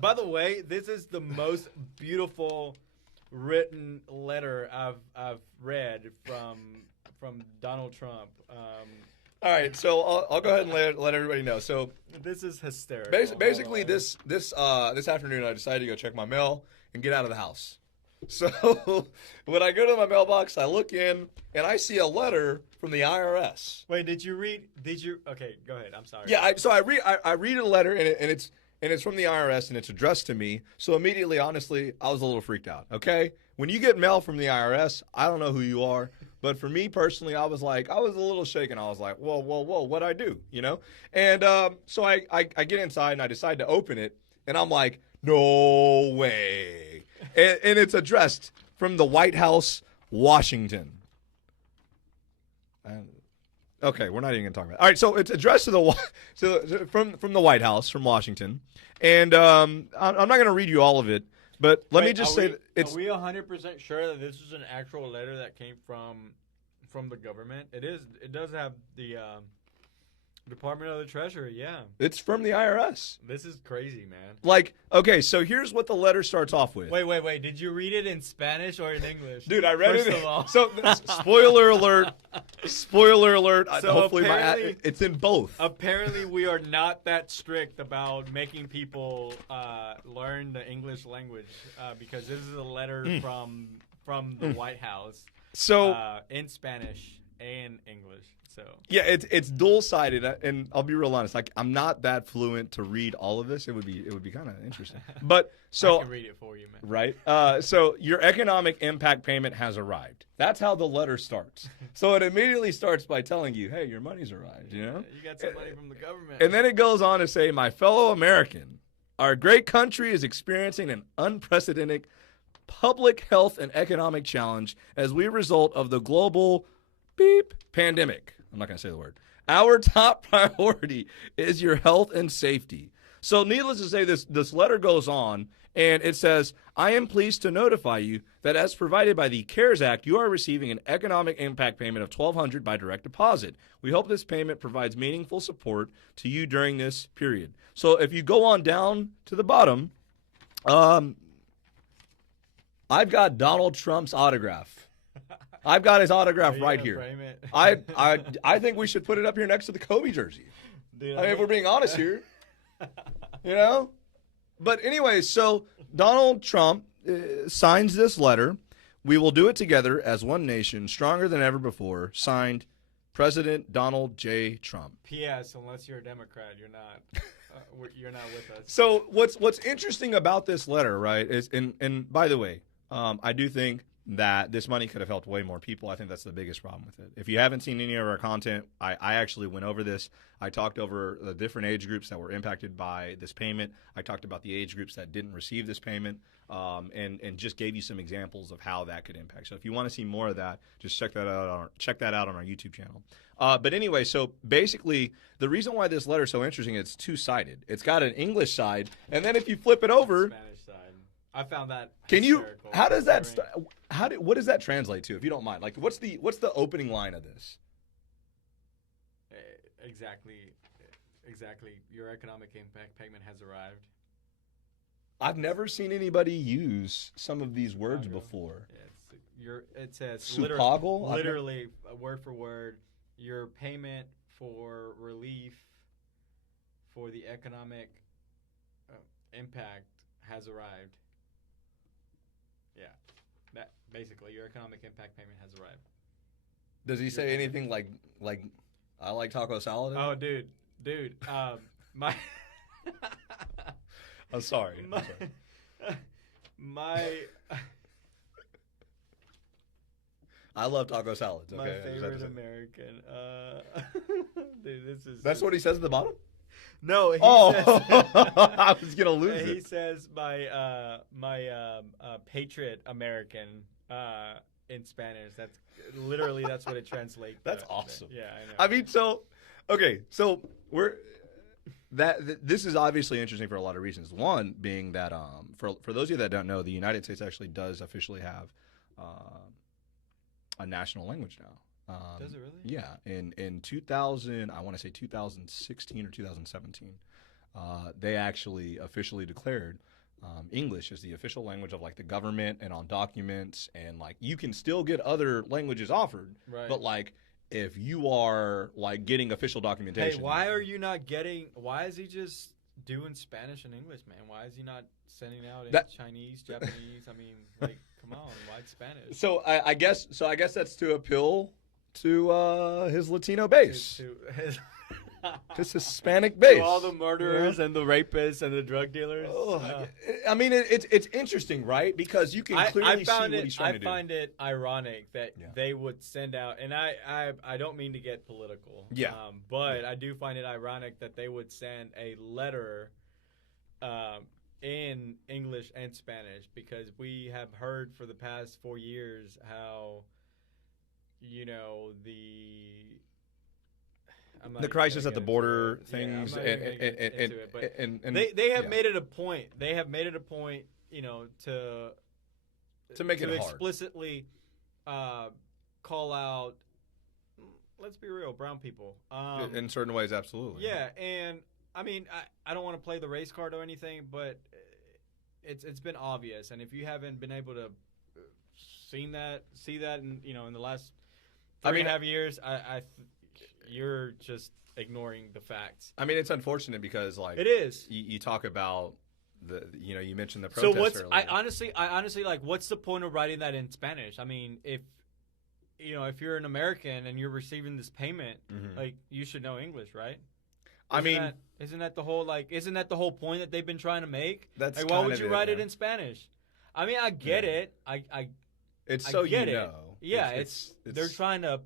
By the way, this is the most beautiful written letter I've read from Donald Trump. All right, so I'll go ahead and let everybody know. So This is hysterical. basically, this afternoon, I decided to go check my mail and get out of the house. So when I go to my mailbox, I look in and I see a letter from the IRS. Wait, did you read? Did you? Okay, go ahead. I'm sorry. Yeah, I read a letter and it's from the IRS and it's addressed to me. So immediately, honestly, I was a little freaked out. Okay, when you get mail from the IRS, I don't know who you are, but for me personally, I was a little shaken. I was like, whoa, what'd I do? You know? And so I get inside and I decide to open it, and I'm like, no way. And it's addressed from the White House, Washington. Okay, we're not even going to talk about it. All right, so it's addressed to from the White House, from Washington. And I'm not going to read you all of it, but let me just say that it's... Are we 100% sure that this is an actual letter that came from the government? It is. It does have the Department of the Treasury, yeah. It's from the IRS. This is crazy, man. Like, okay, so here's what the letter starts off with. Wait. Did you read it in Spanish or in English? Dude, I read First it. Of all. So, spoiler alert. Spoiler alert. So hopefully it's in both. Apparently, we are not that strict about making people learn the English language because this is a letter from the White House. So in Spanish and English. So yeah, it's dual-sided, and I'll be real honest. Like, I'm not that fluent to read all of this. It would be kind of interesting. But so I can read it for you, man. Right. So your economic impact payment has arrived. That's how the letter starts. So it immediately starts by telling you, hey, your money's arrived. You know, you got some money from the government. And then it goes on to say, my fellow American, our great country is experiencing an unprecedented public health and economic challenge as we result of the global pandemic. I'm not going to say the word. Our top priority is your health and safety. So needless to say, this letter goes on, and it says, I am pleased to notify you that as provided by the CARES Act, you are receiving an economic impact payment of $1,200 by direct deposit. We hope this payment provides meaningful support to you during this period. So if you go on down to the bottom, I've got Donald Trump's autograph. I've got his autograph right here. I think we should put it up here next to the Kobe jersey. Dude, if we're being honest here, you know. But anyway, so Donald Trump signs this letter. We will do it together as one nation, stronger than ever before. Signed, President Donald J. Trump. P.S. Unless you're a Democrat, you're not. You're not with us. So what's interesting about this letter, right? Is and by the way, I do think that this money could have helped way more people. I think that's the biggest problem with it. If you haven't seen any of our content, I actually went over this. I talked over the different age groups that were impacted by this payment. I talked about the age groups that didn't receive this payment, and just gave you some examples of how that could impact. So if you want to see more of that, just check that out on our YouTube channel. But anyway, so basically, the reason why this letter is so interesting, it's two-sided. It's got an English side, and then if you flip it over, Spanish side. I found that. Can you? How does that? How what does that translate to? If you don't mind, like, what's the opening line of this? Exactly. Your economic impact payment has arrived. I've never seen anybody use some of these words before. Yeah, it says Supagol? literally word for word. Your payment for relief for the economic impact has arrived. Yeah, that basically your economic impact payment has arrived. Does he say anything like I like taco salad? Oh, dude, my. I'm sorry. I love taco salads. Okay? My favorite American. Dude, That's what he says at the bottom? No. He says, says, I was gonna lose it. He says my patriot American in Spanish. That's what it translates. That's awesome. Yeah, I know. I mean, so this is obviously interesting for a lot of reasons. One being that for those of you that don't know, the United States actually does officially have a national language now. Does it really? Yeah. In 2000, I want to say 2016 or 2017, they actually officially declared English is the official language of like the government and on documents, and like you can still get other languages offered, Right. but like if you are like getting official documentation. Hey, why are you not getting? Why is he just doing Spanish and English, man? Why is he not sending out in Chinese, Japanese? I mean, like, come on, why Spanish? So I guess that's to appeal to his Latino base. To his His Hispanic base. To all the murderers and the rapists and the drug dealers. I mean, it's interesting, right? Because you can clearly see what he's trying to do. I find it ironic that they would send out, and I don't mean to get political. Yeah. But I do find it ironic that they would send a letter in English and Spanish, because we have heard for the past 4 years how, the crisis at the border things, and they have made it a point. They have made it a point, to make it hard. Explicitly call out. Let's be real, brown people. In certain ways, absolutely. Yeah, and I mean, I don't want to play the race card or anything, but it's been obvious, and if you haven't been able to see that in in the last 3.5 years, you're just ignoring the facts. I mean, it's unfortunate because, like, it is. You talk about you mentioned the protests. So earlier. I honestly like, what's the point of writing that in Spanish? I mean, if you're an American and you're receiving this payment, like, you should know English, right? Isn't that the whole point that they've been trying to make? That's like, why would you write it in Spanish? I mean, I get it. It's I so get you it. know. Yeah, it's they're trying to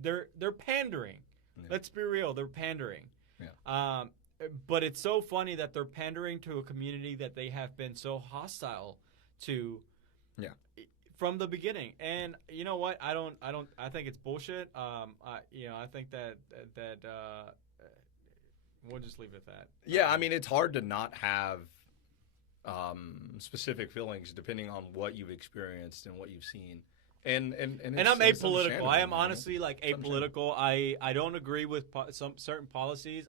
they're pandering. Yeah. Let's be real, they're pandering. Yeah. But it's so funny that they're pandering to a community that they have been so hostile to. Yeah. From the beginning. And you know what? I think it's bullshit. I think that we'll just leave it at that. Yeah, I mean, it's hard to not have specific feelings depending on what you've experienced and what you've seen. And I'm apolitical. I am honestly like apolitical. I don't agree with some certain policies.